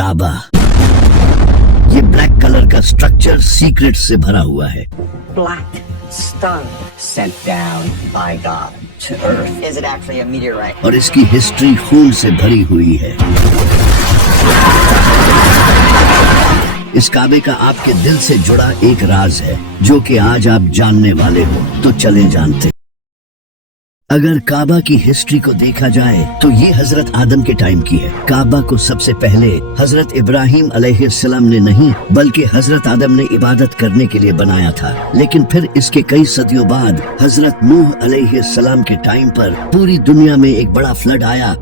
काबा। ये black colour का structure secret से भरा हुआ है। Black stone sent down by God to Earth. Is it actually a meteorite? और इसकी हिस्ट्री खून से भरी हुई है। इस काबे का आपके दिल से जुड़ा एक राज है जो कि आज आप जानने वाले हो, तो चले जानते। अगर काबा की हिस्ट्री को देखा जाए तो ये हजरत आदम के टाइम की है। काबा को सबसे पहले हजरत इब्राहिम अलैहिस्सलाम ने नहीं बल्कि हजरत आदम ने इबादत करने के लिए बनाया था, लेकिन फिर इसके कई सदियों बाद हजरत नूह अलैहिस्सलाम के टाइम पर पूरी दुनिया में एक बड़ा फ्लड आया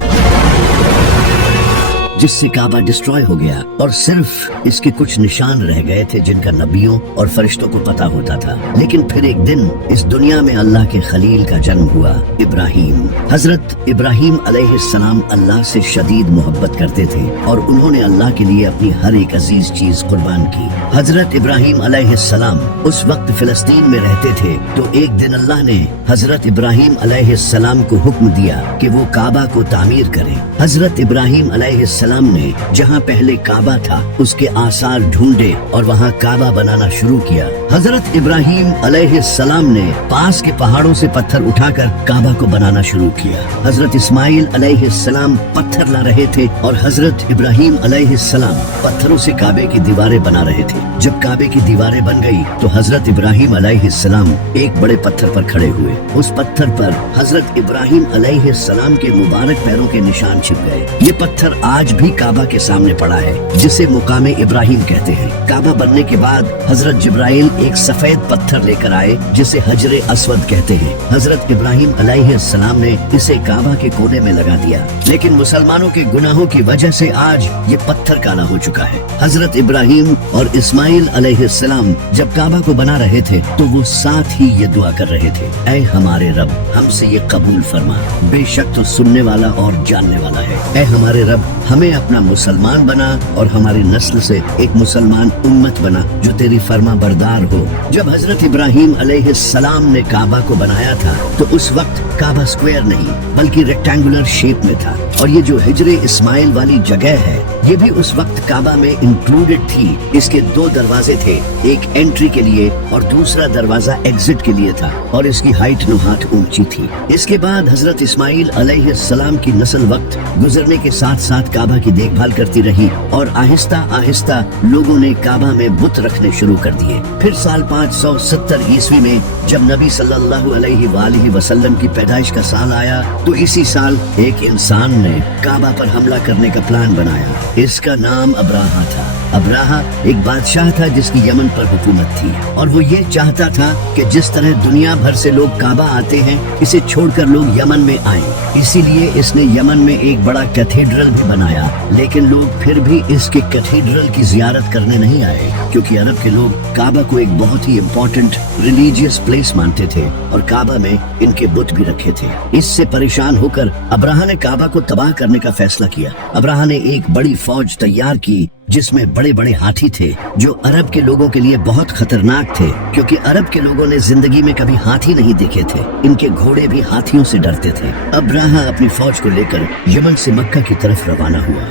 जिससे काबा डिस्ट्रॉय हो गया और सिर्फ इसके कुछ निशान रह गए थे जिनका नबियों और फरिश्तों को पता होता था। लेकिन फिर एक दिन इस दुनिया में अल्लाह के खलील का जन्म हुआ, इब्राहिम। हजरत इब्राहिम अलैहिस्सलाम अल्लाह से शदीद मोहब्बत करते थे और उन्होंने अल्लाह के लिए अपनी हर एक अजीज चीज कुर्बान की। हजरत इब्राहिम अलैहिस्सलाम उस वक्त फिलिस्तीन में रहते थे, तो एक दिन अल्लाह ने हजरत इब्राहिम अलैहिस्सलाम को हुक्म दिया कि वो काबा को तामीर करें। हजरत इब्राहिम अलैहिस्सलाम ने जहाँ पहले काबा था उसके आसार ढूंढे और वहाँ काबा बनाना शुरू किया। हजरत इब्राहिम अलैहिस्सलाम ने पास के पहाड़ों से पत्थर उठाकर काबा को बनाना शुरू किया। हजरत इस्माइल अलैहिस्सलाम पत्थर ला रहे थे और हजरत इब्राहिम अलैहिस्सलाम पत्थरों से काबे की दीवारें बना रहे थे। जब काबे की दीवारें बन गई तो हजरत इब्राहिम अलैहिस्सलाम एक बड़े पत्थर पर खड़े हुए। उस पत्थर पर हजरत इब्राहिम अलैहिस्सलाम के मुबारक पैरों के निशान छिप गए। ये पत्थर आज भी काबा के सामने पड़ा है, जिसे मुकामे इब्राहिम कहते हैं। काबा बनने के बाद हजरत जिब्राइल एक सफेद पत्थर लेकर आए जिसे हजरे अस्वद कहते हैं। हजरत इब्राहिम अलैहिस्सलाम ने इसे काबा के कोने में लगा दिया, लेकिन मुसलमानों के गुनाहों की वजह से आज ये पत्थर काला हो चुका है। हजरत इब्राहिम और इस्माइल अलैहिस्सलाम जब काबा को बना रहे थे तो वो साथ ही ये दुआ कर रहे थे, ऐ हमारे रब, हमसे ये कबूल फरमा, बेशक तो सुनने वाला और जानने वाला है। ऐ हमारे रब, हमें अपना मुसलमान बना और हमारी नस्ल से एक मुसलमान उम्मत बना जो तेरी फर्मा बरदार हो। जब हजरत इब्राहिम अलैहिस्सलाम ने काबा को बनाया था तो उस वक्त काबा स्क्वायर नहीं बल्कि रेक्टेंगुलर शेप में था, और ये जो हिजरे इस्माइल वाली जगह है ये भी उस वक्त काबा में इंक्लूडेड थी। इसके दो दरवाजे थे, एक एंट्री के लिए और दूसरा दरवाजा एग्जिट के लिए था, और इसकी हाइट 9 हाथ ऊंची थी। इसके बाद हजरत इस्माइल अलैहिस्सलाम की नस्ल वक्त गुजरने के साथ साथ काबा की देखभाल करती रही और आहिस्ता आहिस्ता लोगों ने काबा में बुत रखने शुरू कर दिए। फिर साल 570 ईस्वी में जब नबी सल्लल्लाहु अलैहि वसल्लम की पैदाइश का साल आया तो इसी साल एक इंसान ने काबा पर हमला करने का प्लान बनाया। इसका नाम अब्राहा था। अब्राहा एक बादशाह था जिसकी यमन पर हुकूमत थी, और वो ये चाहता था कि जिस तरह दुनिया भर से लोग काबा आते हैं इसे छोड़कर लोग यमन में आएं। इसीलिए इसने यमन में एक बड़ा कैथेड्रल भी बनाया, लेकिन लोग फिर भी इसके कैथेड्रल की जियारत करने नहीं आए, क्योंकि अरब के लोग काबा को एक बहुत ही इम्पोर्टेंट रिलीजियस प्लेस मानते थे और काबा में इनके बुत भी रखे थे। इससे परेशान होकर अब्राहा ने काबा को तबाह करने का फैसला किया। अब्राहा ने एक बड़ी फौज तैयार की जिसमें बड़े बड़े हाथी थे जो अरब के लोगों के लिए बहुत खतरनाक थे, क्योंकि अरब के लोगों ने जिंदगी में कभी हाथी नहीं देखे थे। इनके घोड़े भी हाथियों से डरते थे। अब्राहा अपनी फौज को लेकर यमन से मक्का की तरफ रवाना हुआ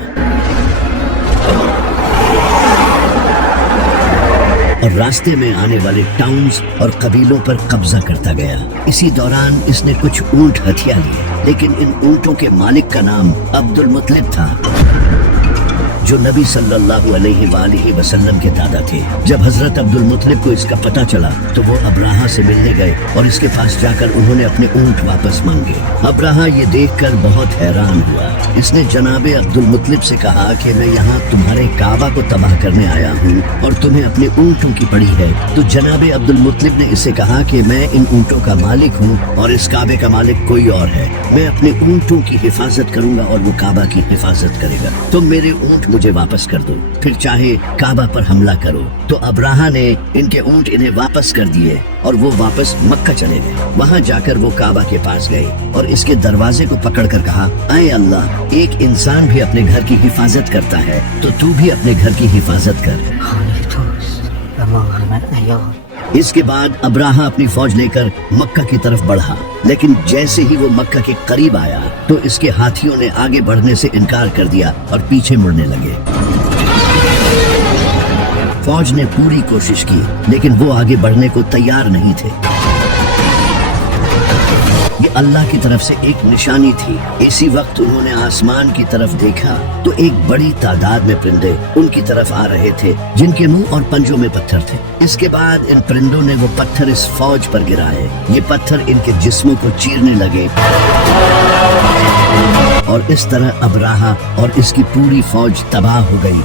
और रास्ते में आने वाले टाउन्स और कबीलों पर कब्जा करता गया। इसी दौरान इसने कुछ ऊंट हथिया लिए, लेकिन इन ऊंटों के मालिक का नाम अब्दुल मुत्तलिब था, जो नबी सल्लल्लाहु अलैहि वसल्लम के दादा थे। जब हजरत अब्दुल मुत्तलिब को इसका पता चला तो वो अब्राहा से मिलने गए और इसके पास जाकर उन्होंने अपने ऊंट वापस मांगे। अब्राहा ये देखकर बहुत हैरान हुआ। इसने जनाबे अब्दुल मुत्तलिब से कहा कि मैं यहाँ तुम्हारे काबा को तबाह करने आया हूँ और तुम्हें अपने ऊंटों की पड़ी है। तो जनाबे अब्दुल मुत्तलिब ने इसे कहा कि मैं इन ऊंटों का मालिक हूँ और इस काबे का मालिक कोई और है। मैं अपने ऊंटों की हिफाजत करूंगा और वो काबा की हिफाजत करेगा। तुम मेरे ऊंट मुझे वापस कर दो, फिर चाहे काबा पर हमला करो। तो अब्राहा ने इनके ऊंट इन्हें वापस कर दिए और वो वापस मक्का चले गए। वहाँ जाकर वो काबा के पास गए और इसके दरवाजे को पकड़कर कहा, ऐ अल्लाह, एक इंसान भी अपने घर की हिफाजत करता है तो तू भी अपने घर की हिफाजत कर। इसके बाद अब्राहा अपनी फौज लेकर मक्का की तरफ बढ़ा, लेकिन जैसे ही वो मक्का के करीब आया तो इसके हाथियों ने आगे बढ़ने से इनकार कर दिया और पीछे मुड़ने लगे। फौज ने पूरी कोशिश की, लेकिन वो आगे बढ़ने को तैयार नहीं थे। ये अल्लाह की तरफ से एक निशानी थी। इसी वक्त उन्होंने आसमान की तरफ देखा तो एक बड़ी तादाद में परिंदे उनकी तरफ आ रहे थे, जिनके मुंह और पंजों में पत्थर थे। इसके बाद इन परिंदों ने वो पत्थर इस फौज पर गिराए। ये पत्थर इनके जिस्मों को चीरने लगे और इस तरह अबराहा और इसकी पूरी फौज तबाह हो गई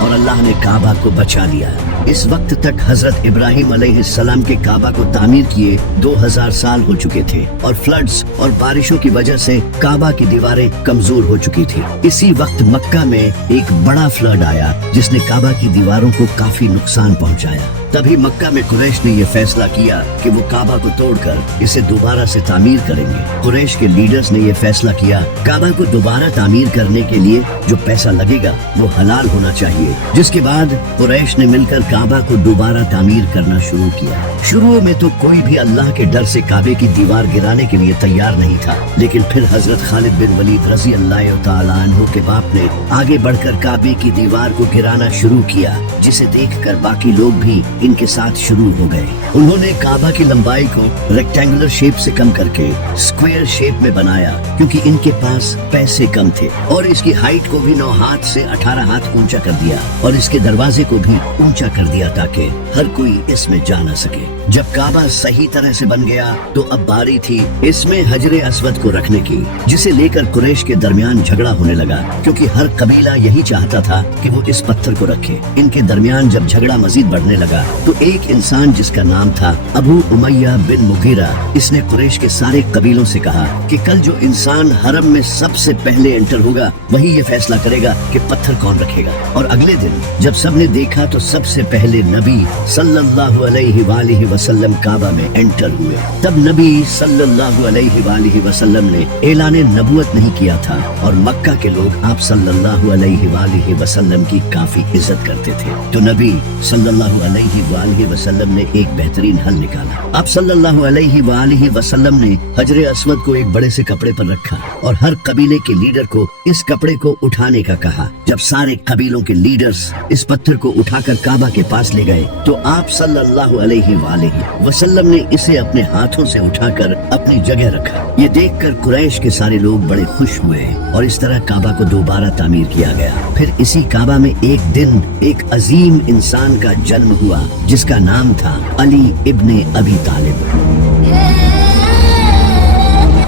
और अल्लाह ने काबा को बचा लिया। इस वक्त तक हजरत इब्राहिम अलैहिस्सलाम के काबा को तामीर किए 2000 साल हो चुके थे और फ्लड्स और बारिशों की वजह से काबा की दीवारें कमजोर हो चुकी थी। इसी वक्त मक्का में एक बड़ा फ्लड आया जिसने काबा की दीवारों को काफी नुकसान पहुंचाया। तभी मक्का में कुरैश ने यह फैसला किया कि वो काबा को तोड़कर इसे दोबारा से तामीर करेंगे। कुरैश के लीडर्स ने यह फैसला किया, काबा को दोबारा तामीर करने के लिए जो पैसा लगेगा वो हलाल होना चाहिए। जिसके बाद कुरैश ने मिलकर काबा को दोबारा तामीर करना शुरू किया। शुरू में तो कोई भी अल्लाह के डर से काबे की दीवार गिराने के लिए तैयार नहीं था, लेकिन फिर हजरत खालिद बिन वलीद रजी अल्लाह तआला अन्हु के बाप ने आगे बढ़कर काबे की दीवार को गिराना शुरू किया, जिसे देखकर बाकी लोग भी इनके साथ शुरू हो गए। उन्होंने काबा की लंबाई को रेक्टेंगुलर शेप से कम करके स्क्वायर शेप में बनाया, क्योंकि इनके पास पैसे कम थे, और इसकी हाइट को भी 9 हाथ से 18 हाथ ऊंचा कर दिया और इसके दरवाजे को भी ऊंचा कर दिया ताकि हर कोई इसमें जा न सके। जब काबा सही तरह से बन गया तो अब बारी थी इसमें हजरे अस्वद को रखने की, जिसे लेकर कुरैश के दरमियान झगड़ा होने लगा, क्योंकि हर कबीला यही चाहता था कि वो इस पत्थर को रखे। इनके दरमियान जब झगड़ा मजीद बढ़ने लगा तो एक इंसान जिसका नाम था अबू उमैया बिन मुगीरा, इसने कुरैश के सारे कबीलों से कहा कि कल जो इंसान हरम में सबसे पहले एंटर होगा वही ये फैसला करेगा कि पत्थर कौन रखेगा। और अगले दिन जब सबने देखा तो सबसे पहले नबी सल्लल्लाहु अलैहि वसल्लम काबा में एंटर हुए। तब नबी सल्लल्लाहु अलैहि वसल्लम ने ऐलान नबूवत नहीं किया था और मक्का के लोग आप सल्लल्लाहु अलैहि वसल्लम की काफी इज्जत करते थे। तो नबी सल्लल्लाहु अलैहि वसल्लम ने एक बेहतरीन हल निकाला। आप सल्लल्लाहु अलैहि वसल्लम ने हजरे अस्वद को एक बड़े से कपड़े पर रखा और हर कबीले के लीडर को इस कपड़े को उठाने का कहा। जब सारे कबीलों के लीडर्स इस पत्थर को उठाकर काबा के पास ले गए तो आप सल्लल्लाहु अलैहि वसल्लम ने इसे अपने हाथों से उठाकर अपनी जगह रखा। ये देखकर कुरैश के सारे लोग बड़े खुश हुए और इस तरह काबा को दोबारा तामीर किया गया। फिर इसी काबा में एक दिन एक अजीम इंसान का जन्म हुआ जिसका नाम था अली इब्ने अबी तालिब।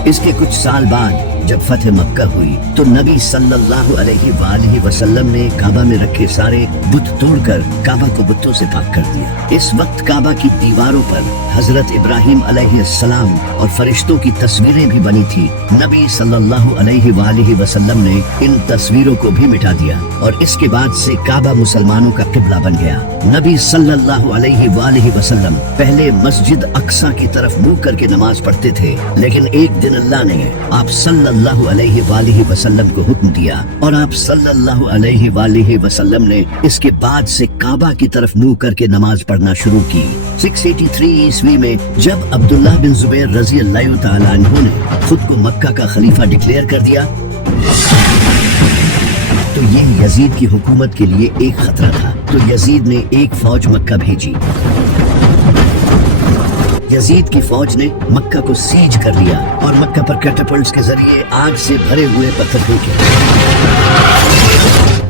इसके कुछ साल बाद जब फतेह मक्का हुई तो नबी सल्लल्लाहु अलैहि वसल्लम ने काबा में रखे सारे बुत तोड़कर काबा को बुतों से पाक कर दिया। इस वक्त काबा की दीवारों पर हजरत इब्राहिम अलैहिस्सलाम और फरिश्तों की तस्वीरें भी बनी थी। नबी सल्लल्लाहु अलैहि वसल्लम ने इन तस्वीरों को भी मिटा दिया और इसके बाद से काबा मुसलमानों का किबला बन गया। नबी सल्लल्लाहु अलैहि वसल्लम पहले मस्जिद अक्सा की तरफ मुंह करके नमाज पढ़ते थे, लेकिन एक दिन अल्लाह ने आप सल्लल्लाहु अलैहि वसल्लम को हुक्म दिया और आप सल्लल्लाहु अलैहि वसल्लम ने इसके बाद से काबा की तरफ मुंह करके नमाज पढ़ना शुरू की। 683 ईस्वी में जब अब्दुल्लाह बिन जुबैर रजी अल्लाह तआला अन्हु ने खुद को मक्का का खलीफा डिक्लेयर कर दिया तो ये यजीद की हुकूमत के लिए एक खतरा था। तो यजीद ने एक फौज मक्का भेजी। यजीद की फौज ने मक्का को सीज कर लिया और मक्का पर कैटापल्ट्स के जरिए आग से भरे हुए पत्थर फेंके।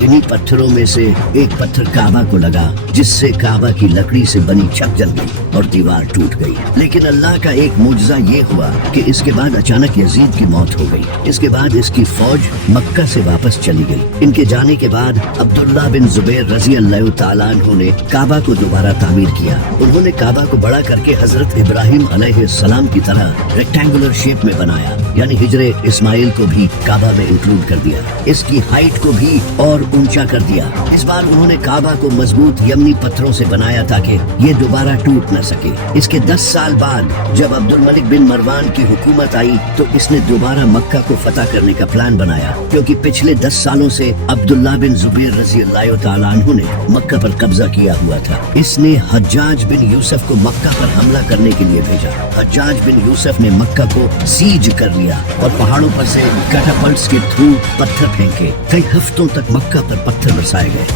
इन्हीं पत्थरों में से एक पत्थर काबा को लगा, जिससे काबा की लकड़ी से बनी छत जल गई और दीवार टूट गई। लेकिन अल्लाह का एक मुजज़ा ये हुआ कि इसके बाद अचानक यजीद की मौत हो गई। इसके बाद इसकी फौज मक्का से वापस चली गई। इनके जाने के बाद अब्दुल्लाह बिन जुबैर रजी अल्लाह तआला अन्हु ने काबा को दोबारा तामीर किया। उन्होंने काबा को बड़ा करके हजरत इब्राहिम अलैहिस्सलाम की तरह रेक्टेंगुलर शेप में बनाया, यानी हिजरे इस्माइल को भी काबा में इंक्लूड कर दिया। इसकी हाइट को भी और ऊंचा कर दिया। इस बार उन्होंने काबा को मजबूत यमनी पत्थरों से बनाया ताकि ये दोबारा टूट न सके। इसके 10 साल बाद जब अब्दुल मलिक बिन मरवान की हुकूमत आई तो इसने दोबारा मक्का को फतह करने का प्लान बनाया, क्योंकि पिछले 10 सालों से अब्दुल्ला बिन जुबैर रज़ी अल्लाह तआला अन्हु ने मक्का पर कब्जा किया हुआ था। इसने हज्जाज बिन यूसुफ को मक्का पर हमला करने के लिए भेजा। हज्जाज बिन यूसुफ ने मक्का को सीज कर लिया और पहाड़ों पर से कैटापल्ट्स के थ्रू पत्थर फेंके। कई हफ्तों तक मक्का पर पत्थर बरसाए गए।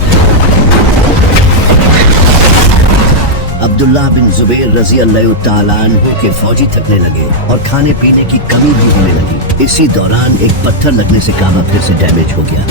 अब्दुल्ला बिन जुबैर रज़ी अल्लाह तआला अन्हु के फौजी थकने लगे और खाने पीने की कमी भी होने लगी। इसी दौरान एक पत्थर लगने से काबा फिर से डैमेज हो गया,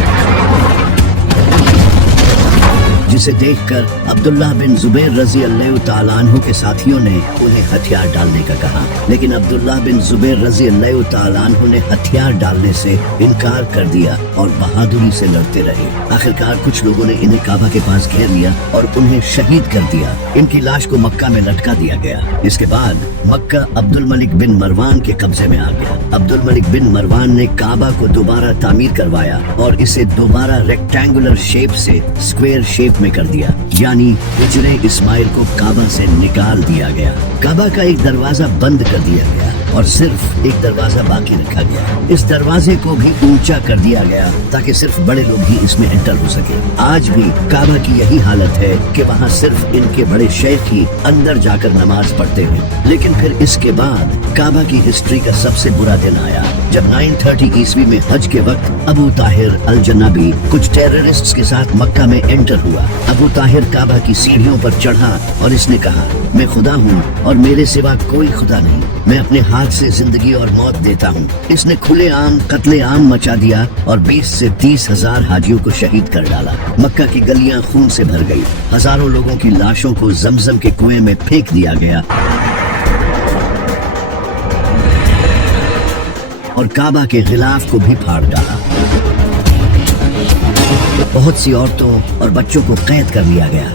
जिसे देखकर अब्दुल्ला बिन जुबैर रज़ी अल्लाह तआला अन्हु के साथियों ने उन्हें हथियार डालने का कहा, लेकिन अब्दुल्ला बिन जुबैर रज़ी अल्लाह तआला अन्हु ने हथियार डालने से इनकार कर दिया और बहादुरी से लड़ते रहे। आखिरकार कुछ लोगों ने इन्हें काबा के पास घेर लिया और उन्हें शहीद कर दिया। इनकी लाश को मक्का में लटका दिया गया। इसके बाद मक्का अब्दुल मलिक बिन मरवान के कब्जे में आ गया। अब्दुल मलिक बिन मरवान ने काबा को दोबारा तामीर करवाया और इसे दोबारा रेक्टेंगुलर शेप से स्क्वायर शेप में कर दिया, यानी हिजरे इस्माइल को काबा से निकाल दिया गया। काबा का एक दरवाजा बंद कर दिया गया और सिर्फ एक दरवाजा बाकी रखा गया। इस दरवाजे को भी ऊंचा कर दिया गया ताकि सिर्फ बड़े लोग ही इसमें एंटर हो सके। आज भी काबा की यही हालत है कि वहाँ सिर्फ इनके बड़े शेख ही अंदर जाकर नमाज पढ़ते हैं। लेकिन फिर इसके बाद काबा की हिस्ट्री का सबसे बुरा दिन आया जब 930 ईस्वी में हज के वक्त अबू ताहिर अल जन्नबी कुछ टेररिस्ट्स के साथ मक्का में एंटर हुआ। अबू ताहिर काबा की सीढ़ियों पर चढ़ा और इसने कहा, मैं खुदा हूँ और मेरे सिवा कोई खुदा नहीं, मैं अपने हाथ से जिंदगी और मौत देता हूँ। इसने खुले आम कत्ले आम मचा दिया और 20 से 30 हजार हाजियों को शहीद कर डाला। मक्का की गलियां खून से भर गई। हजारों लोगों की लाशों को जमजम के कुएं में फेंक दिया गया और काबा के गिलाफ को भी फाड़ डाला। बहुत सी औरतों और बच्चों को कैद कर लिया गया।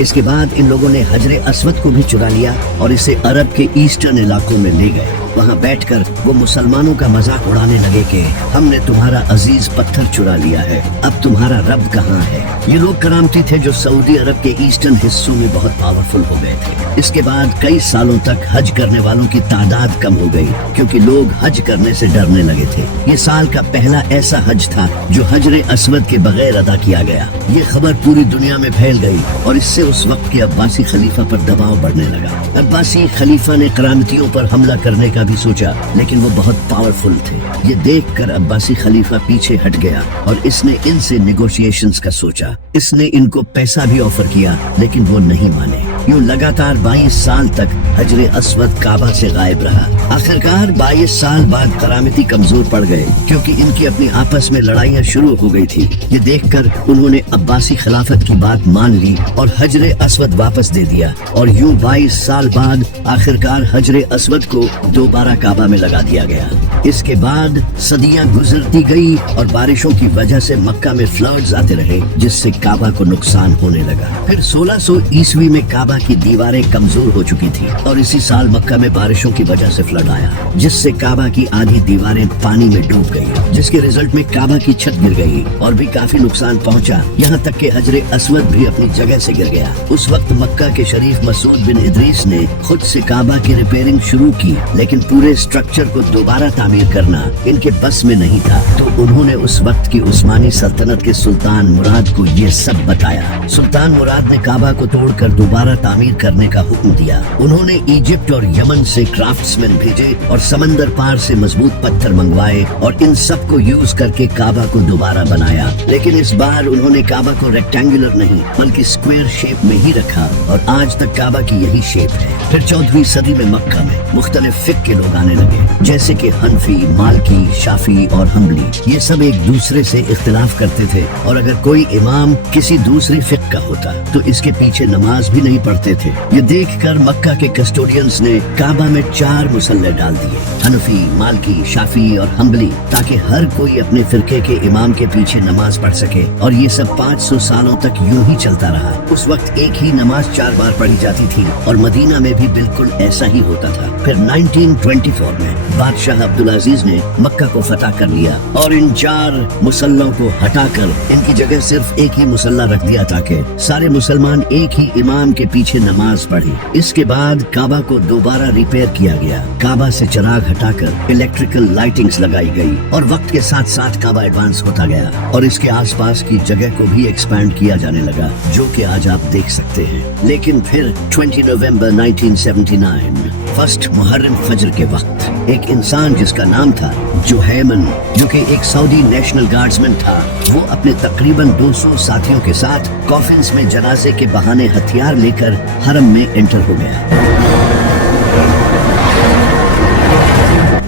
इसके बाद इन लोगों ने हजरे अस्वद को भी चुरा लिया और इसे अरब के ईस्टर्न इलाकों में ले गए। वहाँ बैठकर वो मुसलमानों का मजाक उड़ाने लगे कि हमने तुम्हारा अजीज पत्थर चुरा लिया है, अब तुम्हारा रब कहाँ है। ये लोग करामती थे जो सऊदी अरब के ईस्टर्न हिस्सों में बहुत पावरफुल हो गए थे। इसके बाद कई सालों तक हज करने वालों की तादाद कम हो गई क्योंकि लोग हज करने से डरने लगे थे। ये साल का पहला ऐसा हज था जो हजरे अस्वद के बगैर अदा किया गया। ये खबर पूरी दुनिया में फैल गई और इससे उस वक्त के अब्बासी खलीफा पर दबाव बढ़ने लगा। अब्बासी खलीफा ने करामतियों पर हमला करने का भी सोचा, लेकिन वो बहुत पावरफुल थे। ये देखकर अब्बासी खलीफा पीछे हट गया और इसने इनसे नेगोशिएशंस का सोचा। इसने इनको पैसा भी ऑफर किया, लेकिन वो नहीं माने। यूं लगातार 22 साल तक हजरे अस्वद काबा से गायब रहा। आखिरकार 22 साल बाद करामती कमजोर पड़ गए क्योंकि इनकी अपनी आपस में लड़ाइयाँ शुरू हो गई थी। ये देखकर उन्होंने अब्बासी खिलाफत की बात मान ली और हजरे अस्वद वापस दे दिया और यूं 22 साल बाद आखिरकार हजरे अस्वद को दोबारा काबा में लगा दिया गया। इसके बाद सदियां गुजरती गई और बारिशों की वजह से मक्का में फ्लड्स आते रहे, जिससे काबा को नुकसान होने लगा। फिर 1600 ईस्वी में काबा की दीवारें कमजोर हो चुकी थी और इसी साल मक्का में बारिशों की वजह से फ्लड आया, जिससे काबा की आधी दीवारें पानी में डूब गई, जिसके रिजल्ट में काबा की छत गिर गई और भी काफी नुकसान पहुंचा। यहाँ तक कि हजरे अस्वद भी अपनी जगह से गिर गया। उस वक्त मक्का के शरीफ मसूद बिन इदरीस ने खुद से काबा की रिपेयरिंग शुरू की, लेकिन पूरे स्ट्रक्चर को दोबारा तामीर करना इनके बस में नहीं था। तो उन्होंने उस वक्त की उस्मानी सल्तनत के सुल्तान मुराद को ये सब बताया। सुल्तान मुराद ने काबा को तोड़कर दोबारा तामीर करने का हुक्म दिया। उन्होंने इजिप्ट और यमन से क्राफ्ट्समैन भेजे और समंदर पार से मजबूत पत्थर मंगवाए और इन सब को यूज करके काबा को दोबारा बनाया। लेकिन इस बार उन्होंने काबा को रेक्टेंगुलर नहीं बल्कि स्क्वायर शेप में ही रखा और आज तक काबा की यही शेप है। फिर 14वीं सदी में मक्का में मुख्तलिफ फिक्र के लोग आने लगे, जैसे कि हनफी, मालकी, शाफी और हम्बली। ये सब एक दूसरे से इख्तिलाफ करते थे और अगर कोई इमाम किसी दूसरी फिक्र का होता तो इसके पीछे नमाज भी नहीं पढ़ते थे। ये देखकर मक्का के कस्टोडियंस ने काबा में 4 मुसल्ले डाल दिए, हनफी, मालकी, शाफी और हम्बली, ताकि हर कोई अपने फिरके के इमाम के पीछे नमाज पढ़ सके। और ये सब 500 सालों तक यूं ही चलता रहा। उस वक्त एक ही नमाज 4 बार पढ़ी जाती थी और मदीना में भी बिल्कुल ऐसा ही होता था। फिर 1924 में बादशाह अब्दुल अजीज ने मक्का को फतह कर लिया और इन 4 मुसल्लों को हटाकर इनकी जगह सिर्फ एक ही मुसल्ला रख दिया ताकि सारे मुसलमान एक ही इमाम के पीछे नमाज पढ़े। इसके बाद काबा को दोबारा रिपेयर किया गया। काबा से चिराग हटाकर इलेक्ट्रिकल लाइटिंग्स लगाई गई और वक्त के साथ साथ काबा एडवांस होता गया और इसके आसपास की जगह को भी एक्सपैंड किया जाने लगा, जो कि आज आप देख सकते हैं। लेकिन फिर 20 नवंबर 1979 फर्स्ट मुहर्रम फजर के वक्त एक इंसान जिसका नाम था जुहैमन, जो कि एक सऊदी नेशनल गार्ड्समैन था, वो अपने तकरीबन 200 साथियों के साथ कॉफिन्स में जनाजे के बहाने हथियार लेकर हरम में एंटर हो गया।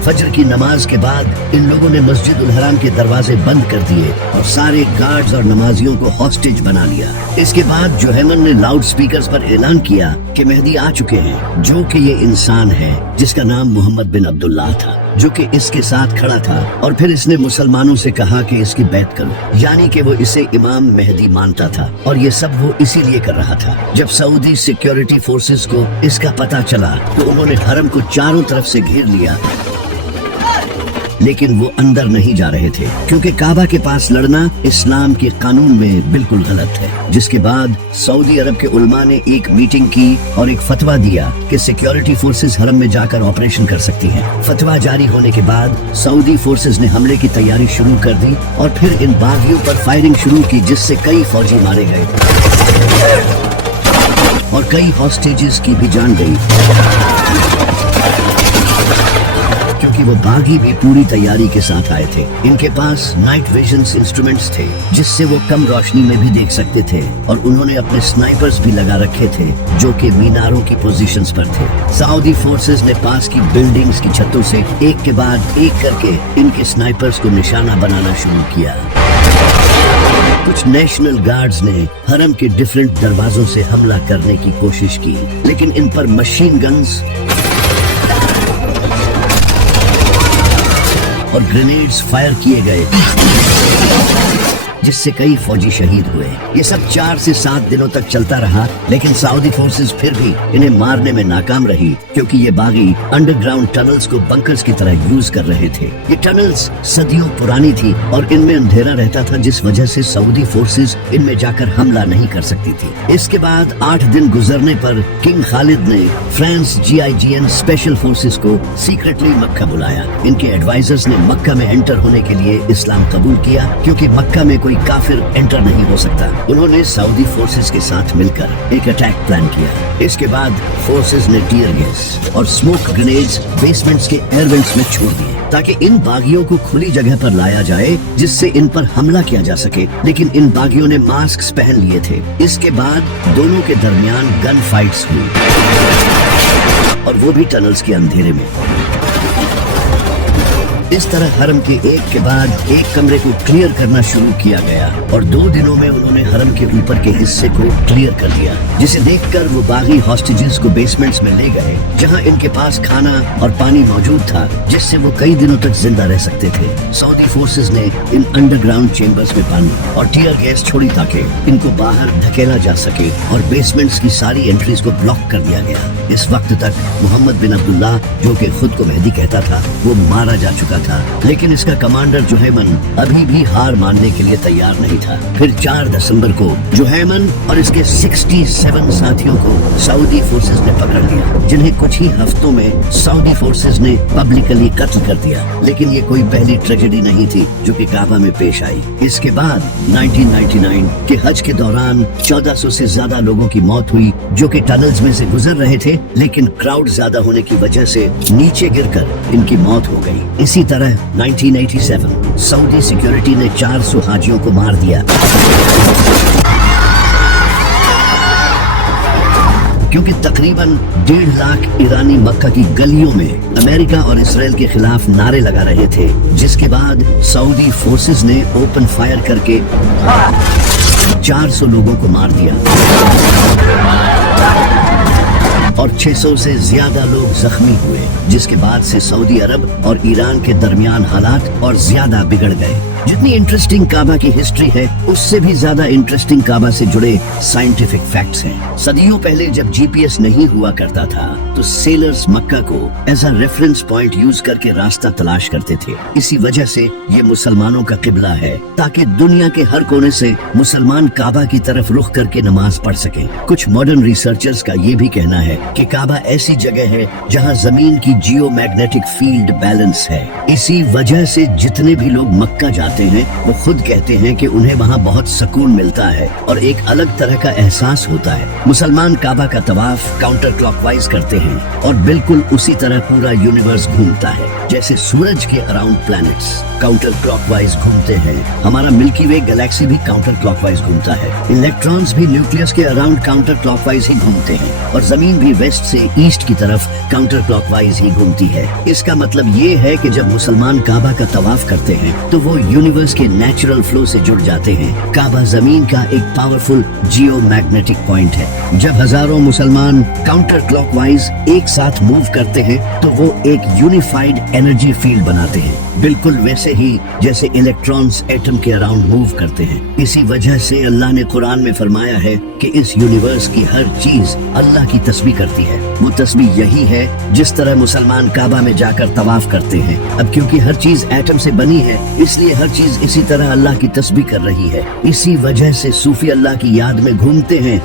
फजर की नमाज के बाद इन लोगों ने मस्जिद उल हराम के दरवाजे बंद कर दिए और सारे गार्ड्स और नमाजियों को हॉस्टेज बना लिया। इसके बाद जुहैमन ने लाउड स्पीकर्स पर ऐलान किया कि मेहदी आ चुके हैं, जो कि ये इंसान है जिसका नाम मोहम्मद बिन अब्दुल्लाह था, जो कि इसके साथ खड़ा था। और फिर इसने मुसलमानों से कहा कि इसकी बैत करो, यानी कि वो इसे इमाम मेहदी मानता था। और ये सब वो इसीलिए कर रहा था। जब सऊदी सिक्योरिटी फोर्सेस को इसका पता चला तो उन्होंने हरम को चारों तरफ से घेर लिया, लेकिन वो अंदर नहीं जा रहे थे क्योंकि काबा के पास लड़ना इस्लाम के कानून में बिल्कुल गलत है। जिसके बाद सऊदी अरब के उलमा ने एक मीटिंग की और एक फतवा दिया कि सिक्योरिटी फोर्सेस हरम में जाकर ऑपरेशन कर सकती हैं। फतवा जारी होने के बाद सऊदी फोर्सेस ने हमले की तैयारी शुरू कर दी और फिर इन बागियों पर फायरिंग शुरू की, जिससे कई फौजी मारे गए और कई हॉस्टेजेस की भी जान गई, क्योंकि वो बागी भी पूरी तैयारी के साथ आए थे। इनके पास नाइट विजन इंस्ट्रूमेंट्स थे जिससे वो कम रोशनी में भी देख सकते थे और उन्होंने अपने स्नाइपर्स भी लगा रखे थे जो कि मीनारों की पोजीशंस पर थे। सऊदी फोर्सेस ने पास की बिल्डिंग्स की छतों से एक के बाद एक करके इनके स्नाइपर्स को निशाना बनाना शुरू किया। कुछ नेशनल गार्ड्स ने हरम के डिफरेंट दरवाजों से हमला करने की कोशिश की, लेकिन इन पर मशीन गन्स और ग्रेनेड्स फायर किए गए, जिससे कई फौजी शहीद हुए। ये सब 4 से 7 दिनों तक चलता रहा, लेकिन सऊदी फोर्सेस फिर भी इन्हें मारने में नाकाम रही, क्योंकि ये बागी अंडरग्राउंड टनल्स को बंकर्स की तरह यूज कर रहे थे। ये टनल्स सदियों पुरानी थी और इनमें अंधेरा रहता था, जिस वजह से सऊदी फोर्सेस इनमें जाकर हमला नहीं कर सकती थी। इसके बाद 8 दिन गुजरने पर किंग खालिद ने फ्रांस GIGN स्पेशल फोर्सेस को सीक्रेटली मक्का बुलाया। इनके एडवाइजर्स ने मक्का में एंटर होने के लिए इस्लाम कबूल किया, क्योंकि मक्का में कोई काफिर एंटर नहीं हो सकता। उन्होंने सऊदी फोर्सेस के साथ मिलकर एक अटैक प्लान किया। इसके बाद फोर्सेस ने टीयर गैस और स्मोक ग्रेनेड्स बेसमेंट्स के एयर वेंट्स में छोड़ दिए, ताकि इन बागियों को खुली जगह पर लाया जाए, जिससे इन पर हमला किया जा सके। लेकिन इन बागियों ने मास्क पहन लिए थे। इसके बाद दोनों के दरमियान गन फाइट्स हुई, और वो भी टनल्स के अंधेरे में। इस तरह हरम के एक के बाद एक कमरे को क्लियर करना शुरू किया गया और 2 दिनों में उन्होंने हरम के ऊपर के हिस्से को क्लियर कर दिया, जिसे देखकर वो बागी हॉस्टेजेस को बेसमेंट्स में ले गए, जहां इनके पास खाना और पानी मौजूद था, जिससे वो कई दिनों तक जिंदा रह सकते थे। सऊदी फोर्सेस ने इन अंडरग्राउंड चेम्बर्स में पानी और टीयर गैस छोड़ी ताकि इनको बाहर धकेला जा सके और बेसमेंट्स की सारी एंट्रीज को ब्लॉक कर दिया गया। इस वक्त तक मोहम्मद बिन अब्दुल्लाह, जो कि खुद को मेहदी कहता था, वो मारा जा चुका था, लेकिन इसका कमांडर जुहैमन अभी भी हार मानने के लिए तैयार नहीं था। फिर 4 दिसंबर को जुहैमन और इसके 67 साथियों को सऊदी फोर्सेस ने पकड़ लिया, जिन्हें कुछ ही हफ्तों में सऊदी फोर्सेस ने पब्लिकली कत्ल कर दिया। लेकिन ये कोई पहली ट्रेजेडी नहीं थी जो कि काबा में पेश आई। इसके बाद 1999 के हज के दौरान 1400 से ज्यादा लोगों की मौत हुई, जो कि टनल्स में से गुजर रहे थे, लेकिन क्राउड ज्यादा होने की वजह से नीचे गिरकर इनकी मौत हो गई। इसी तरह 1987 सऊदी सिक्योरिटी ने 400 हाजियों को मार दिया, क्योंकि तकरीबन 1.5 लाख ईरानी मक्का की गलियों में अमेरिका और इसराइल के खिलाफ नारे लगा रहे थे। जिसके बाद सऊदी फोर्सेस ने ओपन फायर करके 400 लोगों को मार दिया और 600 से ज्यादा लोग जख्मी हुए, जिसके बाद से सऊदी अरब और ईरान के दरमियान हालात और ज्यादा बिगड़ गए। जितनी इंटरेस्टिंग काबा की हिस्ट्री है उससे भी ज्यादा इंटरेस्टिंग काबा से जुड़े साइंटिफिक फैक्ट्स हैं। सदियों पहले जब जीपीएस नहीं हुआ करता था तो सेलर्स मक्का को as a reference point use करके रास्ता तलाश करते थे। इसी वजह से ये मुसलमानों का किबला है, ताकि दुनिया के हर कोने से मुसलमान काबा की तरफ रुख करके नमाज पढ़ सके। कुछ मॉडर्न रिसर्चर्स का ये भी कहना है कि काबा ऐसी जगह है जहाँ जमीन की जियो मैग्नेटिक फील्ड बैलेंस है। इसी वजह से जितने भी लोग मक्का जाते हैं वो खुद कहते हैं कि उन्हें वहाँ बहुत सुकून मिलता है और एक अलग तरह का एहसास होता है। मुसलमान काबा का तवाफ काउंटर क्लॉकवाइज करते हैं और बिल्कुल उसी तरह पूरा यूनिवर्स घूमता है जैसे सूरज के अराउंड प्लैनेट्स काउंटर क्लॉकवाइज घूमते हैं। हमारा मिल्की वे गैलेक्सी भी काउंटर क्लॉकवाइज घूमता है। इलेक्ट्रॉन्स भी न्यूक्लियस के अराउंड काउंटर क्लॉकवाइज ही घूमते हैं और जमीन भी वेस्ट से ईस्ट की तरफ काउंटर क्लॉकवाइज ही घूमती है। इसका मतलब ये है कि जब मुसलमान काबा का तवाफ करते हैं तो वो यूनिवर्स के नेचुरल फ्लो से जुड़ जाते हैं। काबा जमीन का एक पावरफुल जियो मैग्नेटिक पॉइंट है। जब हजारों मुसलमान काउंटर क्लॉकवाइज एक साथ मूव करते हैं तो वो एक यूनिफाइड एनर्जी फील्ड बनाते हैं, बिल्कुल वैसे ही जैसे इलेक्ट्रॉन्स एटम के अराउंड मूव करते हैं। इसी वजह से अल्लाह ने कुरान में फरमाया है कि इस यूनिवर्स की हर चीज अल्लाह की तस्बीह करती है। वो तस्बीह यही है जिस तरह मुसलमान काबा में जाकर तवाफ करते हैं। अब क्योंकि हर चीज एटम से बनी है इसलिए हर चीज इसी तरह अल्लाह की तस्बीह कर रही है। इसी वजह से सूफी अल्लाह की याद में घूमते हैं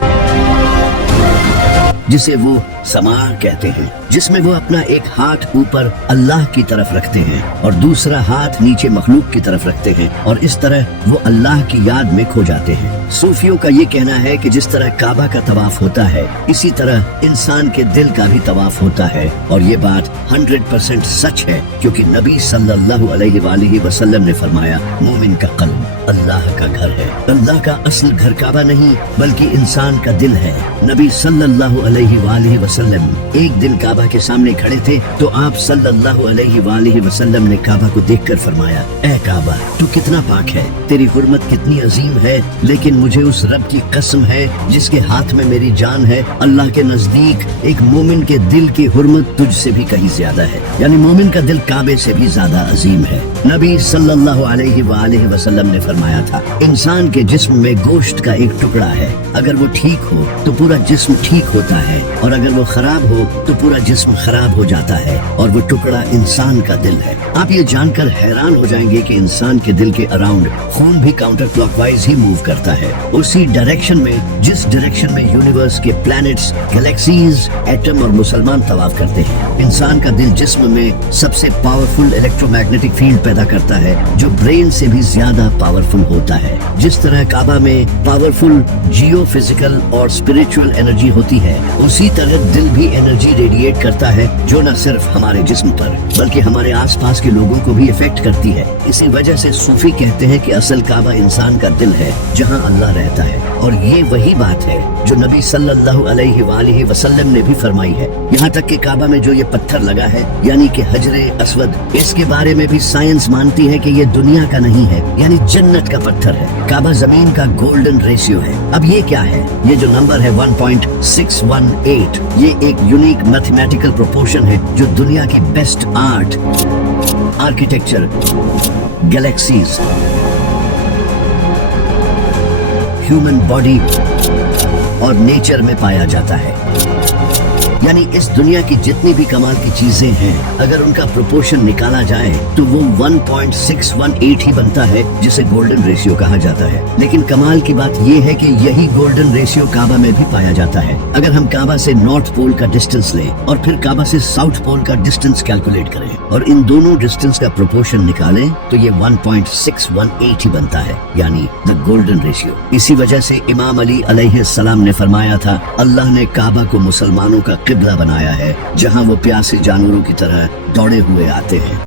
जिसे वो समार कहते हैं, जिसमें वो अपना एक हाथ ऊपर अल्लाह की तरफ रखते हैं और दूसरा हाथ नीचे मखलूक की तरफ रखते हैं और इस तरह वो अल्लाह की याद में खो जाते हैं। सूफियों का ये कहना है कि जिस तरह काबा का तवाफ होता है इसी तरह इंसान के दिल का भी तवाफ होता है और ये बात 100% सच है, क्योंकि नबी सल्लल्लाहु अलैहि वसल्लम ने फरमाया मोमिन का कल्ब अल्लाह का घर है। अल्लाह का असल घर काबा नहीं बल्कि इंसान का दिल है। नबी सल्लल्लाहु अलैहि वसल्लम एक दिन काबा के सामने खड़े थे तो आप सल्लल्लाहु अलैहि वसल्लम ने काबा को देखकर फरमाया, ऐ काबा तू कितना पाक है, तेरी हुर्मत कितनी अजीम है, लेकिन मुझे उस रब की कसम है जिसके हाथ में मेरी जान है, अल्लाह के नजदीक एक मोमिन के दिल की हुर्मत तुझसे भी कहीं ज्यादा है। यानी मोमिन का दिल काबे से भी ज्यादा अजीम है। नबी सल्लल्लाहु अलैहि वसल्लम ने फरमाया था, इंसान के जिस्म में गोश्त का एक टुकड़ा है, अगर वो ठीक हो तो पूरा जिस्म ठीक होता है और अगर वो खराब हो तो पूरा जिस्म खराब हो जाता है और वो टुकड़ा इंसान का दिल है। आप ये जानकर हैरान हो जाएंगे कि इंसान के दिल के अराउंड खून भी काउंटर क्लॉकवाइज ही मूव करता है, उसी डायरेक्शन में जिस डायरेक्शन में यूनिवर्स के प्लैनेट्स, गैलेक्सीज, एटम और मुसलमान तवाफ करते हैं। इंसान का दिल जिस्म में सबसे पावरफुल इलेक्ट्रोमैग्नेटिक फील्ड पैदा करता है जो ब्रेन से भी ज्यादा पावरफुल होता है। जिस तरह काबा में पावरफुल जियो फिजिकल और स्पिरिचुअल एनर्जी होती है उसी तरह दिल भी एनर्जी रेडिएट करता है जो न सिर्फ हमारे जिस्म पर बल्कि हमारे आसपास के लोगों को भी इफेक्ट करती है। इसी वजह से सूफी कहते हैं कि असल काबा इंसान का दिल है जहां अल्लाह रहता है और ये वही बात है जो नबी सल्लल्लाहु अलैहि वसल्लम ने भी फरमाई है। यहाँ तक कि काबा में जो ये पत्थर लगा है यानी कि हजरे अस्वद, इसके बारे में भी साइंस मानती है कि ये दुनिया का नहीं है, यानी जन्नत का पत्थर है। काबा जमीन का गोल्डन रेशियो है। अब ये क्या है? ये जो नंबर है 1.618, ये एक यूनिक मैथमेटिकल प्रोपोर्शन है जो दुनिया की best art, architecture, galaxies, human body और नेचर में पाया जाता है। यानी इस दुनिया की जितनी भी कमाल की चीजें हैं अगर उनका प्रोपोर्शन निकाला जाए तो वो 1.618 ही बनता है, जिसे गोल्डन रेशियो कहा जाता है। लेकिन कमाल की बात ये है कि यही गोल्डन रेशियो काबा में भी पाया जाता है। अगर हम काबा से नॉर्थ पोल का डिस्टेंस लें और फिर काबा से साउथ पोल का डिस्टेंस कैलकुलेट करें और इन दोनों डिस्टेंस का प्रोपोर्शन निकालें तो ये 1.618 ही बनता है, यानी द गोल्डन रेशियो। इसी वजह से इमाम अली अलैहिस्सलाम ने फरमाया था, अल्लाह ने काबा को मुसलमानों का किबला बनाया है जहां वो प्यासे जानवरों की तरह दौड़े हुए आते हैं।